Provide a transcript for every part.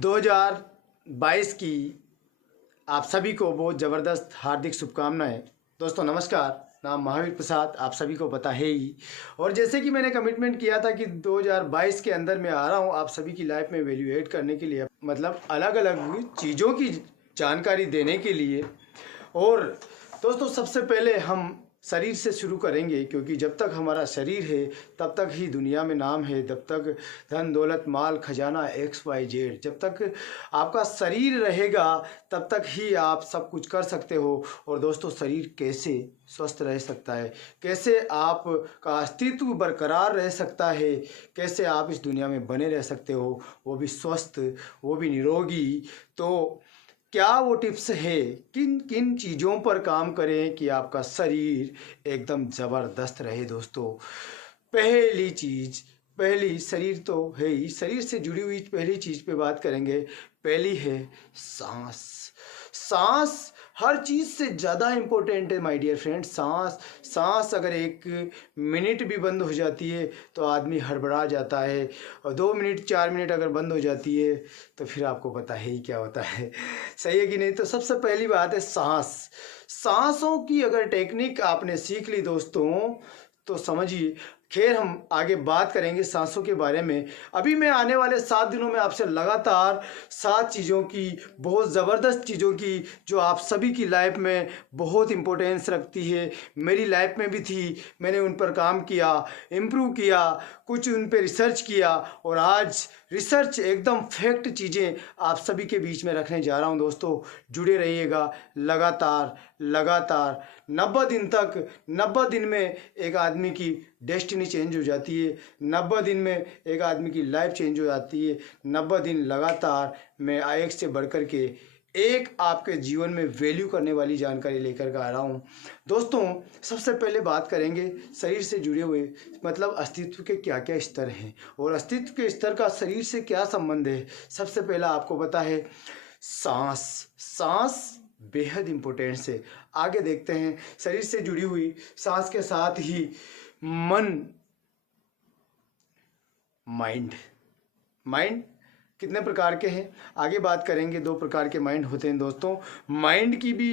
2022 की आप सभी को बहुत ज़बरदस्त हार्दिक शुभकामनाएं। दोस्तों नमस्कार, नाम महावीर प्रसाद, आप सभी को पता है ही। और जैसे कि मैंने कमिटमेंट किया था कि 2022 के अंदर मैं आ रहा हूं आप सभी की लाइफ में वैल्यू ऐड करने के लिए, मतलब अलग अलग चीज़ों की जानकारी देने के लिए। और दोस्तों सबसे पहले हम शरीर से शुरू करेंगे, क्योंकि जब तक हमारा शरीर है तब तक ही दुनिया में नाम है, जब तक धन दौलत माल खजाना XYZ, जब तक आपका शरीर रहेगा तब तक ही आप सब कुछ कर सकते हो। और दोस्तों शरीर कैसे स्वस्थ रह सकता है, कैसे आपका अस्तित्व बरकरार रह सकता है, कैसे आप इस दुनिया में बने रह सकते हो, वो भी स्वस्थ, वो भी निरोगी। तो क्या वो टिप्स है, किन किन चीज़ों पर काम करें कि आपका शरीर एकदम ज़बरदस्त रहे। दोस्तों पहली चीज़, पहली शरीर तो है ही, शरीर से जुड़ी हुई पहली चीज़ पे बात करेंगे। पहली है सांस। सांस हर चीज़ से ज़्यादा इम्पोर्टेंट है माय डियर फ्रेंड। सांस अगर 1 मिनट भी बंद हो जाती है तो आदमी हड़बड़ा जाता है, और 2 मिनट 4 मिनट अगर बंद हो जाती है तो फिर आपको पता है ही क्या होता है। सही है कि नहीं। तो सबसे पहली बात है सांस। सांसों की अगर टेक्निक आपने सीख ली दोस्तों तो समझिए, खैर हम आगे बात करेंगे सांसों के बारे में। अभी मैं आने वाले 7 दिनों में आपसे लगातार 7 चीज़ों की, बहुत ज़बरदस्त चीज़ों की, जो आप सभी की लाइफ में बहुत इम्पोर्टेंस रखती है, मेरी लाइफ में भी थी, मैंने उन पर काम किया, इम्प्रूव किया, कुछ उन पर रिसर्च किया, और आज रिसर्च एकदम फैक्ट चीज़ें आप सभी के बीच में रखने जा रहा हूं। दोस्तों जुड़े रहिएगा लगातार लगातार। 90 दिन तक, 90 दिन में एक आदमी की डेस्टिनी चेंज हो जाती है, 90 दिन में एक आदमी की लाइफ चेंज हो जाती है। 90 दिन लगातार मैं एक से बढ़कर के एक आपके जीवन में वैल्यू करने वाली जानकारी लेकर के आ रहा हूँ। दोस्तों सबसे पहले बात करेंगे शरीर से जुड़े हुए, मतलब अस्तित्व के क्या क्या स्तर हैं और अस्तित्व के स्तर का शरीर से क्या संबंध है। सबसे पहला आपको पता है सांस। सांस बेहद इम्पोर्टेंट है। आगे देखते हैं शरीर से जुड़ी हुई सांस के साथ ही मन, माइंड कितने प्रकार के हैं आगे बात करेंगे। 2 प्रकार के माइंड होते हैं दोस्तों। माइंड की भी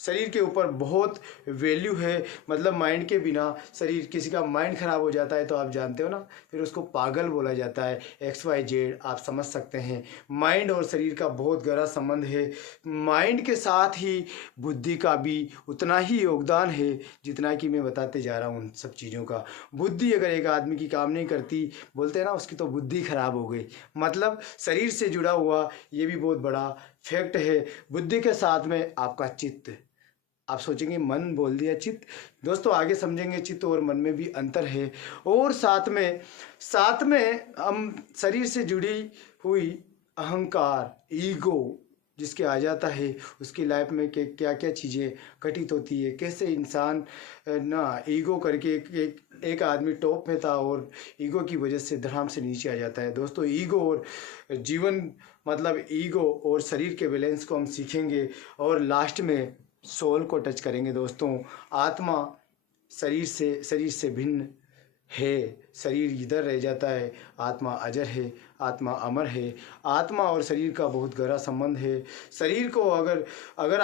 शरीर के ऊपर बहुत वैल्यू है, मतलब माइंड के बिना शरीर, किसी का माइंड ख़राब हो जाता है तो आप जानते हो ना, फिर उसको पागल बोला जाता है, XYZ, आप समझ सकते हैं। माइंड और शरीर का बहुत गहरा संबंध है। माइंड के साथ ही बुद्धि का भी उतना ही योगदान है जितना कि मैं बताते जा रहा हूँ उन सब चीज़ों का। बुद्धि अगर एक आदमी की काम नहीं करती, बोलते हैं ना उसकी तो बुद्धि खराब हो गई, मतलब शरीर से जुड़ा हुआ ये भी बहुत बड़ा फैक्ट है। बुद्धि के साथ में आपका चित्त। आप सोचेंगे मन बोल दिया, चित्त, दोस्तों आगे समझेंगे चित्त और मन में भी अंतर है। और साथ में हम शरीर से जुड़ी हुई अहंकार, ईगो जिसके आ जाता है, उसकी लाइफ में क्या क्या चीज़ें घटित होती है, कैसे इंसान ना ईगो करके एक आदमी टॉप में था और ईगो की वजह से धड़ाम से नीचे आ जाता है। दोस्तों ईगो और जीवन, मतलब ईगो और शरीर के बैलेंस को हम सीखेंगे, और लास्ट में सोल को टच करेंगे। दोस्तों आत्मा शरीर से भिन्न है, शरीर इधर रह जाता है, आत्मा अजर है, आत्मा अमर है। आत्मा और शरीर का बहुत गहरा संबंध है। शरीर को अगर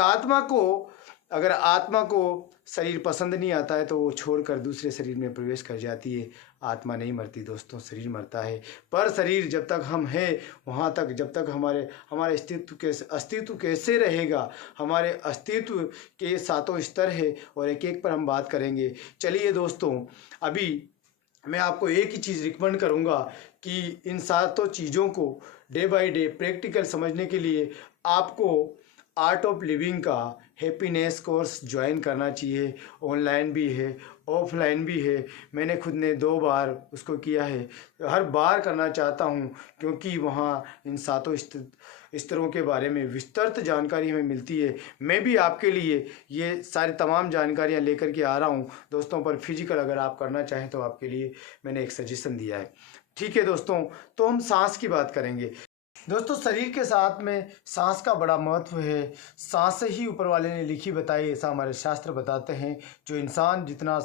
आत्मा को शरीर पसंद नहीं आता है तो वो छोड़कर दूसरे शरीर में प्रवेश कर जाती है। आत्मा नहीं मरती दोस्तों, शरीर मरता है। पर शरीर जब तक हम हैं वहाँ तक, जब तक हमारे अस्तित्व कैसे रहेगा, हमारे अस्तित्व के 7 स्तर है और एक एक पर हम बात करेंगे। चलिए दोस्तों, अभी मैं आपको एक ही चीज़ रिकमेंड करूँगा कि इन 7 चीज़ों को डे बाय डे प्रैक्टिकल समझने के लिए आपको आर्ट ऑफ लिविंग का हैप्पीनेस कोर्स ज्वाइन करना चाहिए। ऑनलाइन भी है, ऑफलाइन भी है। मैंने खुद ने 2 बार उसको किया है, हर बार करना चाहता हूँ, क्योंकि वहाँ इन 7 स्तरों के बारे में विस्तृत जानकारी हमें मिलती है। मैं भी आपके लिए ये सारी तमाम जानकारियाँ लेकर के आ रहा हूँ दोस्तों। पर फिजिकल अगर आप करना चाहें तो आपके लिए मैंने एक सजेशन दिया है। ठीक है दोस्तों, तो हम सांस की बात करेंगे। दोस्तों शरीर के साथ में सांस का बड़ा महत्व है। सांस ही ऊपर वाले ने लिखी बताई, ऐसा हमारे शास्त्र बताते हैं। जो इंसान जितना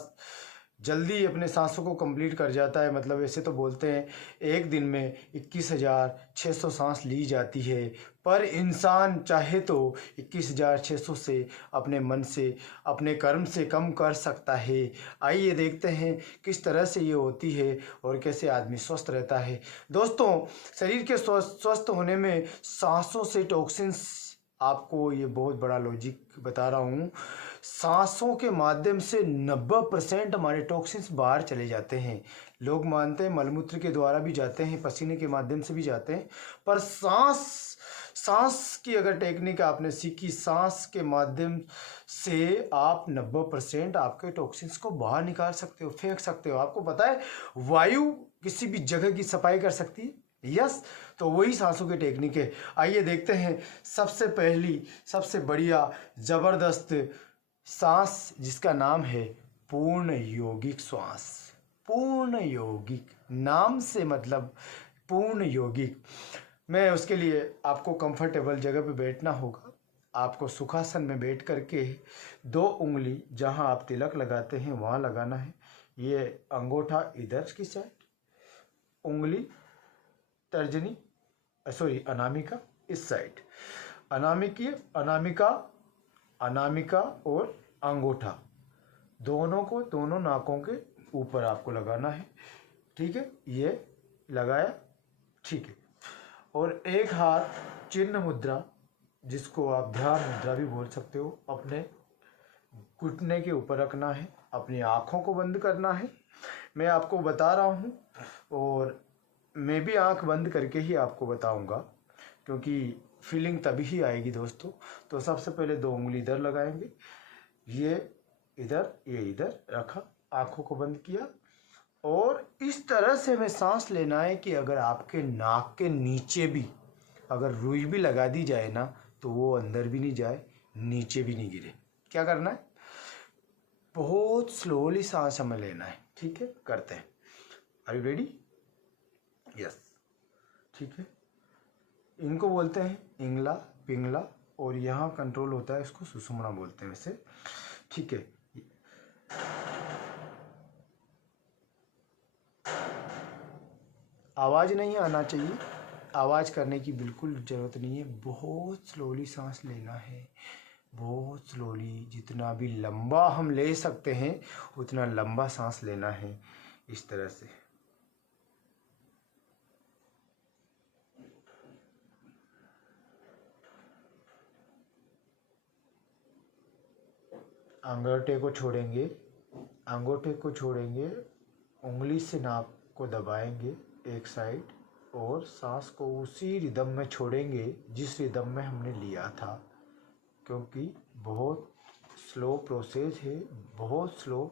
जल्दी अपने सांसों को कंप्लीट कर जाता है। मतलब ऐसे तो बोलते हैं एक दिन में 21,600 सांस ली जाती है, पर इंसान चाहे तो 21,600 से अपने मन से, अपने कर्म से कम कर सकता है। आइए देखते हैं किस तरह से ये होती है और कैसे आदमी स्वस्थ रहता है। दोस्तों, शरीर के स्वस्थ होने में सांसों से टॉक्सिन्स, आपको ये बहुत बड़ा लॉजिक बता रहा हूँ, सांसों के माध्यम से 90% हमारे टॉक्सिन्स बाहर चले जाते हैं। लोग मानते हैं मलमूत्र के द्वारा भी जाते हैं, पसीने के माध्यम से भी जाते हैं, पर सांस की अगर टेक्निक आपने सीखी, सांस के माध्यम से आप 90% आपके टॉक्सिन्स को बाहर निकाल सकते हो, फेंक सकते हो। आपको पता है वायु किसी भी जगह की सफाई कर सकती है। यस, तो वही सांसों की टेक्निक है। आइए देखते हैं सबसे पहली, सबसे बढ़िया ज़बरदस्त सांस, जिसका नाम है पूर्ण यौगिक श्वास। पूर्ण यौगिक नाम से मतलब पूर्ण यौगिक। मैं उसके लिए आपको कंफर्टेबल जगह पे बैठना होगा। आपको सुखासन में बैठ करके 2 उंगली जहां आप तिलक लगाते हैं वहां लगाना है। ये अंगूठा इधर की साइड, उंगली तर्जनी अनामिका इस साइड, अनामिका और अंगूठा दोनों को दोनों नाकों के ऊपर आपको लगाना है। ठीक है, ये लगाया, ठीक है। और एक हाथ चिन्ह मुद्रा, जिसको आप ध्यान मुद्रा भी बोल सकते हो, अपने घुटने के ऊपर रखना है। अपनी आँखों को बंद करना है। मैं आपको बता रहा हूँ और मैं भी आँख बंद करके ही आपको बताऊँगा, क्योंकि फीलिंग तभी ही आएगी दोस्तों। तो सबसे पहले 2 उंगली इधर लगाएंगे, ये इधर, ये इधर रखा, आँखों को बंद किया और इस तरह से हमें सांस लेना है कि अगर आपके नाक के नीचे भी अगर रुई भी लगा दी जाए ना, तो वो अंदर भी नहीं जाए, नीचे भी नहीं गिरे। क्या करना है, बहुत स्लोली सांस हमें लेना है। ठीक है, करते हैं। Are you ready? यस, ठीक है। इनको बोलते हैं इंगला, पिंगला, और यहाँ कंट्रोल होता है, इसको सुषुम्ना बोलते हैं वैसे। ठीक है, आवाज़ नहीं आना चाहिए, आवाज़ करने की बिल्कुल ज़रूरत नहीं है। बहुत स्लोली सांस लेना है, बहुत स्लोली। जितना भी लंबा हम ले सकते हैं उतना लंबा सांस लेना है, इस तरह से। अंगूठे को छोड़ेंगे, उंगली से नाक को दबाएंगे एक साइड, और सांस को उसी रिदम में छोड़ेंगे जिस रिदम में हमने लिया था, क्योंकि बहुत स्लो प्रोसेस है, बहुत स्लो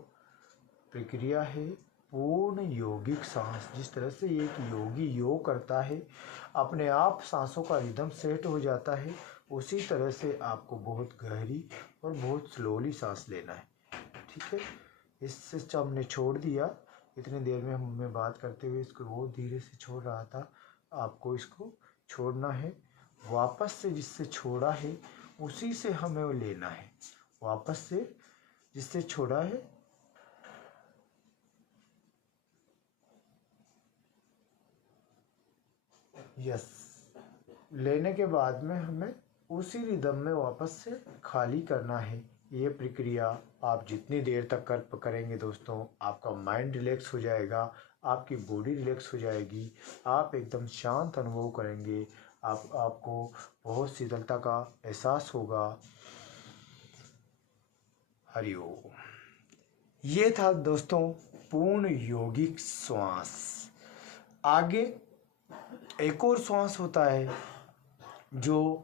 प्रक्रिया है। पूर्ण यौगिक सांस, जिस तरह से एक योगी योग करता है, अपने आप सांसों का रिदम सेट हो जाता है, उसी तरह से आपको बहुत गहरी और बहुत स्लोली सांस लेना है। ठीक है, इससे जब हमने छोड़ दिया, इतनी देर में मैं बात करते हुए इसको बहुत धीरे से छोड़ रहा था, आपको इसको छोड़ना है। वापस से जिससे छोड़ा है उसी से हमें वो लेना है, वापस से जिससे छोड़ा है यस, लेने के बाद में हमें उसी रिदम में वापस से खाली करना है। ये प्रक्रिया आप जितनी देर तक करेंगे दोस्तों, आपका माइंड रिलैक्स हो जाएगा, आपकी बॉडी रिलैक्स हो जाएगी, आप एकदम शांत अनुभव करेंगे, आपको बहुत शीतलता का एहसास होगा। हरिओम। ये था दोस्तों पूर्ण यौगिक श्वास। आगे एक और श्वास होता है जो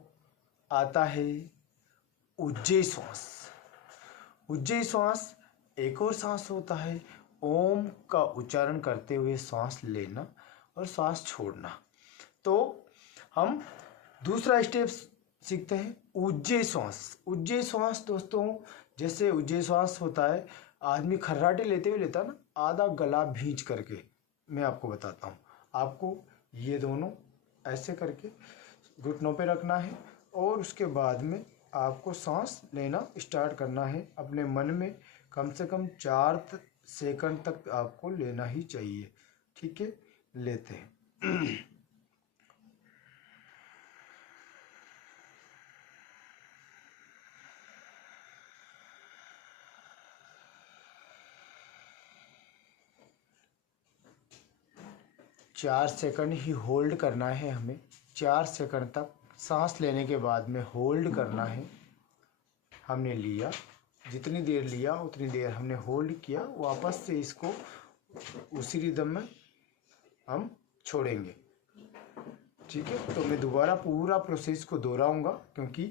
आता है उज्जयी श्वास। उज्जयी श्वास एक और सांस होता है, ओम का उच्चारण करते हुए सांस लेना और सांस छोड़ना। तो हम दूसरा स्टेप सीखते हैं उज्जयी श्वास। उज्जयी श्वास दोस्तों, जैसे उज्जयी श्वास होता है, आदमी खर्राटे लेते हुए लेता ना, आधा गला भींच करके। मैं आपको बताता हूँ, आपको ये दोनों ऐसे करके घुटनों पे रखना है और उसके बाद में आपको सांस लेना स्टार्ट करना है। अपने मन में कम से कम सेकंड तक आपको लेना ही चाहिए। ठीक है, लेते हैं। 4 सेकंड ही होल्ड करना है हमें। 4 सेकंड तक सांस लेने के बाद में होल्ड करना है। हमने लिया, जितनी देर लिया उतनी देर हमने होल्ड किया, वापस से इसको उसी रिदम में हम छोड़ेंगे। ठीक है, तो मैं दोबारा पूरा प्रोसेस को दोहराऊंगा क्योंकि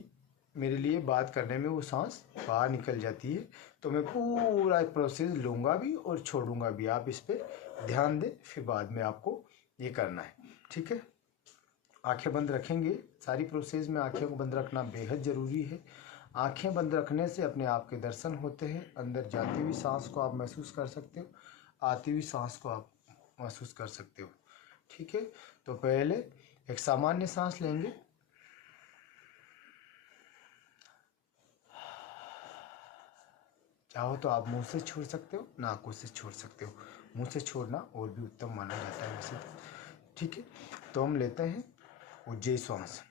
मेरे लिए बात करने में वो सांस बाहर निकल जाती है। तो मैं पूरा प्रोसेस लूँगा भी और छोड़ूंगा भी, आप इस पर ध्यान दें, फिर बाद में आपको ये करना है। ठीक है, आंखें बंद रखेंगे। सारी प्रोसेस में आंखें को बंद रखना बेहद ज़रूरी है। आंखें बंद रखने से अपने आप के दर्शन होते हैं। अंदर जाती हुई सांस को आप महसूस कर सकते हो, आती हुई सांस को आप महसूस कर सकते हो। ठीक है, तो पहले एक सामान्य सांस लेंगे। चाहो तो आप मुंह से छोड़ सकते हो, नाकों से छोड़ सकते हो। मुंह से छोड़ना और भी उत्तम माना जाता है वैसे तो। ठीक है, तो हम लेते हैं उज्जयी श्वास।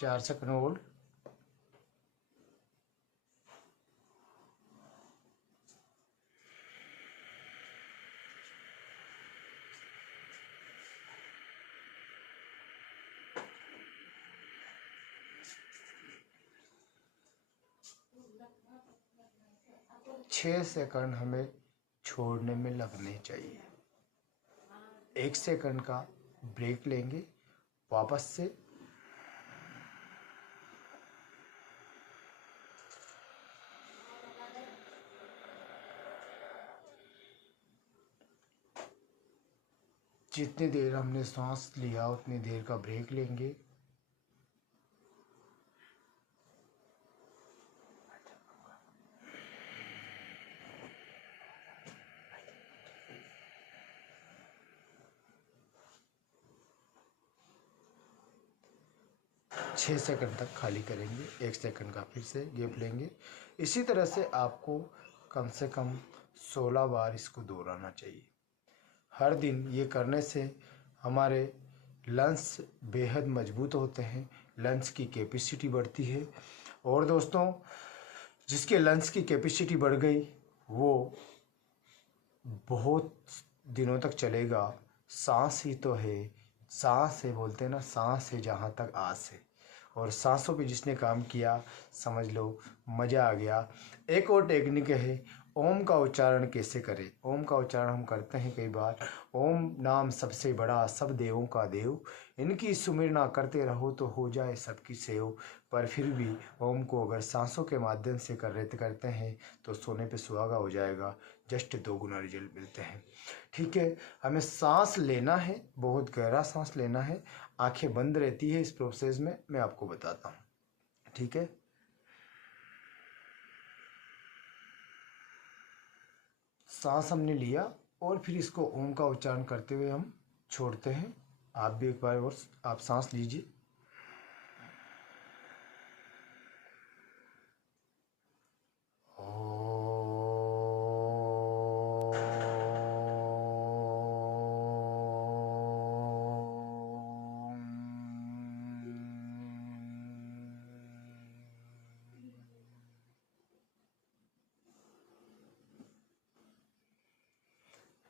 चार सेकंड होल्ड। छः सेकंड हमें छोड़ने में लगने चाहिए। 1 सेकंड का ब्रेक लेंगे, वापस से जितनी देर हमने सांस लिया उतनी देर का ब्रेक लेंगे। छः सेकंड तक खाली करेंगे, 1 सेकंड का फिर से गैप लेंगे। इसी तरह से आपको कम से कम 16 बार इसको दोहराना चाहिए। हर दिन ये करने से हमारे लंग्स बेहद मजबूत होते हैं, लंग्स की कैपेसिटी बढ़ती है। और दोस्तों, जिसके लंग्स की कैपेसिटी बढ़ गई वो बहुत दिनों तक चलेगा। सांस ही तो है, सांस है, बोलते हैं ना, सांस है जहाँ तक आस है। और सांसों पे जिसने काम किया समझ लो मज़ा आ गया। एक और टेक्निक है, ओम का उच्चारण कैसे करें। ओम का उच्चारण हम करते हैं कई बार। ओम नाम सबसे बड़ा, सब देवों का देव, इनकी सुमिरना करते रहो तो हो जाए सबकी सेव। पर फिर भी ओम को अगर सांसों के माध्यम से करते हैं तो सोने पे सुहागा हो जाएगा, जस्ट 2 गुना रिजल्ट मिलते हैं। ठीक है, हमें सांस लेना है, बहुत गहरा सांस लेना है। आंखें बंद रहती है इस प्रोसेस में, मैं आपको बताता हूँ। ठीक है, सांस हमने लिया और फिर इसको ओम का उच्चारण करते हुए हम छोड़ते हैं। आप भी एक बार और आप सांस लीजिए।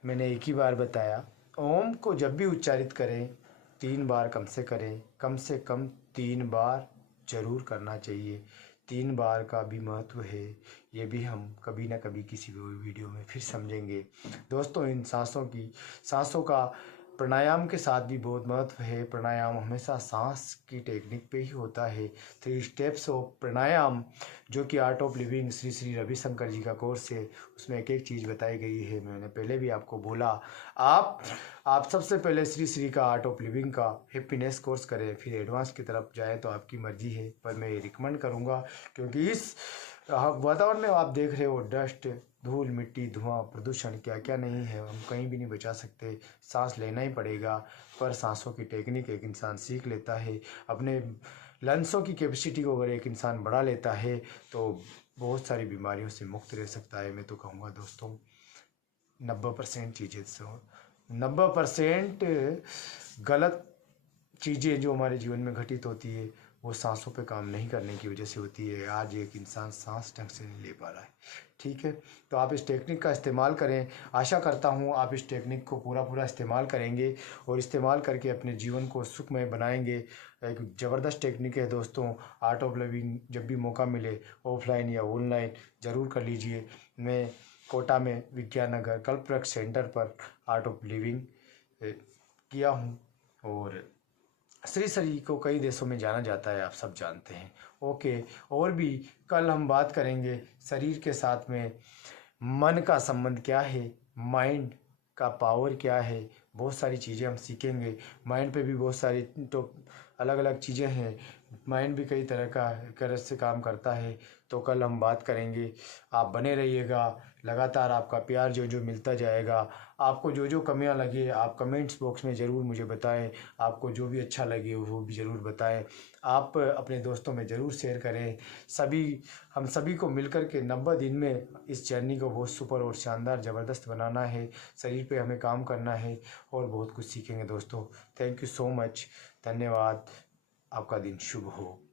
मैंने एक ही बार बताया, ओम को जब भी उच्चारित करें 3 बार कम से कम 3 बार जरूर करना चाहिए। 3 बार का भी महत्व है, ये भी हम कभी ना कभी किसी वीडियो में फिर समझेंगे। दोस्तों, इन सांसों का प्राणायाम के साथ भी बहुत महत्व है। प्राणायाम हमेशा सांस की टेक्निक पे ही होता है। 3 स्टेप्स ऑफ प्राणायाम, जो कि art of living Shri Shri Ravi Shankar ji का कोर्स है, उसमें एक एक चीज़ बताई गई है। मैंने पहले भी आपको बोला, आप सबसे पहले श्री श्री का आर्ट ऑफ लिविंग का हैप्पीनेस कोर्स करें, फिर एडवांस की तरफ जाए तो आपकी मर्जी है। पर मैं ये रिकमेंड करूँगा क्योंकि इस वातावरण में आप देख रहे हो डस्ट, धूल, मिट्टी, धुआं, प्रदूषण, क्या क्या नहीं है, हम कहीं भी नहीं बचा सकते। सांस लेना ही पड़ेगा, पर सांसों की टेक्निक एक इंसान सीख लेता है, अपने लंग्सों की कैपेसिटी को अगर एक इंसान बढ़ा लेता है तो बहुत सारी बीमारियों से मुक्त रह सकता है। मैं तो कहूँगा दोस्तों 90% चीज़ें 90% गलत चीज़ें जो हमारे जीवन में घटित होती है वो सांसों पे काम नहीं करने की वजह से होती है। आज एक इंसान सांस ढंग से नहीं ले पा रहा है, ठीक है। तो आप इस टेक्निक का इस्तेमाल करें, आशा करता हूँ आप इस टेक्निक को पूरा इस्तेमाल करेंगे और इस्तेमाल करके अपने जीवन को सुखमय बनाएंगे। एक ज़बरदस्त टेक्निक है दोस्तों, आर्ट ऑफ लिविंग। जब भी मौका मिले ऑफलाइन या ऑनलाइन ज़रूर कर लीजिए। मैं कोटा में विज्ञान नगर कल्पवृक्ष सेंटर पर आर्ट ऑफ लिविंग किया हूँ और श्री को कई देशों में जाना जाता है, आप सब जानते हैं। ओके, और भी कल हम बात करेंगे शरीर के साथ में मन का संबंध क्या है, माइंड का पावर क्या है, बहुत सारी चीज़ें हम सीखेंगे। माइंड पे भी बहुत सारी तो अलग अलग चीज़ें हैं, माइंड भी कई तरह से काम करता है। तो कल हम बात करेंगे, आप बने रहिएगा। लगातार आपका प्यार जो जो मिलता जाएगा, आपको जो जो कमियां लगे आप कमेंट्स बॉक्स में ज़रूर मुझे बताएं। आपको जो भी अच्छा लगे वो भी ज़रूर बताएं। आप अपने दोस्तों में ज़रूर शेयर करें। हम सभी को मिलकर के 90 दिन में इस जर्नी को बहुत सुपर और शानदार ज़बरदस्त बनाना है। शरीर पे हमें काम करना है और बहुत कुछ सीखेंगे दोस्तों। थैंक यू सो मच, धन्यवाद। आपका दिन शुभ हो।